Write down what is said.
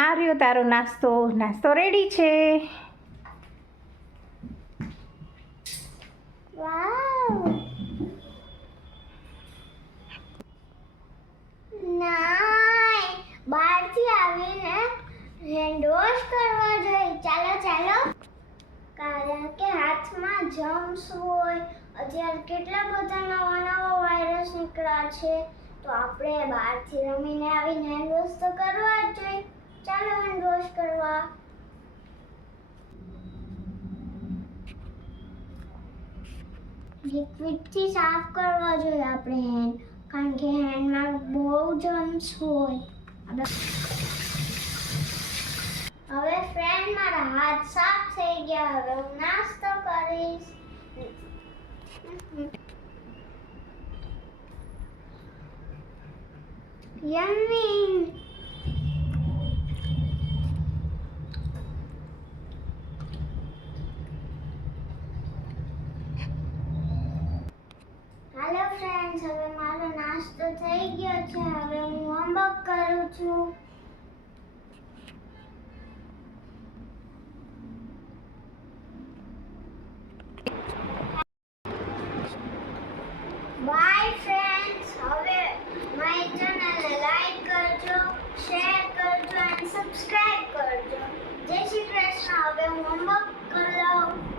આ રહ્યો તારો નાસ્તો. નાસ્તો રેડી છે. વાવ, નાય બહારથી આવીને હેન્ડ વોશ કરવા જોઈએ. ચાલો ચાલો, કારણ કે હાથમાં જમ્સ હોય. અત્યારે કેટલા બધા નવા નવા વાયરસ નીકળ્યા છે, તો આપણે બહારથી રમીને આવીને હેન્ડ વોશ તો કરવા જ જોઈએ. ચાલો હેન્ડ વોશ કરવા. લિક્વિડથી સાફ કરવા જોઈએ આપણે હેન્ડ, કારણ કે હેન્ડમાં બહુ જમ્સ હોય. હવે ફ્રેન્ડ, મારા હાથ સાફ થઈ ગયા. હવે હું નાસ્તો કરીશ. યમ્મી. હાલો ફ્રેન્ડ્સ, હવે મારો નાસ્તો થઈ ગયો છે. હવે હું હોમવર્ક કરું છું. By friends. હવે મારી ચેનલને લાઈક કરજો, શેર કરજો અને સબસ્ક્રાઇબ કરજો. જય શ્રી કૃષ્ણ. હવે હું હોમવર્ક કરી લઉં.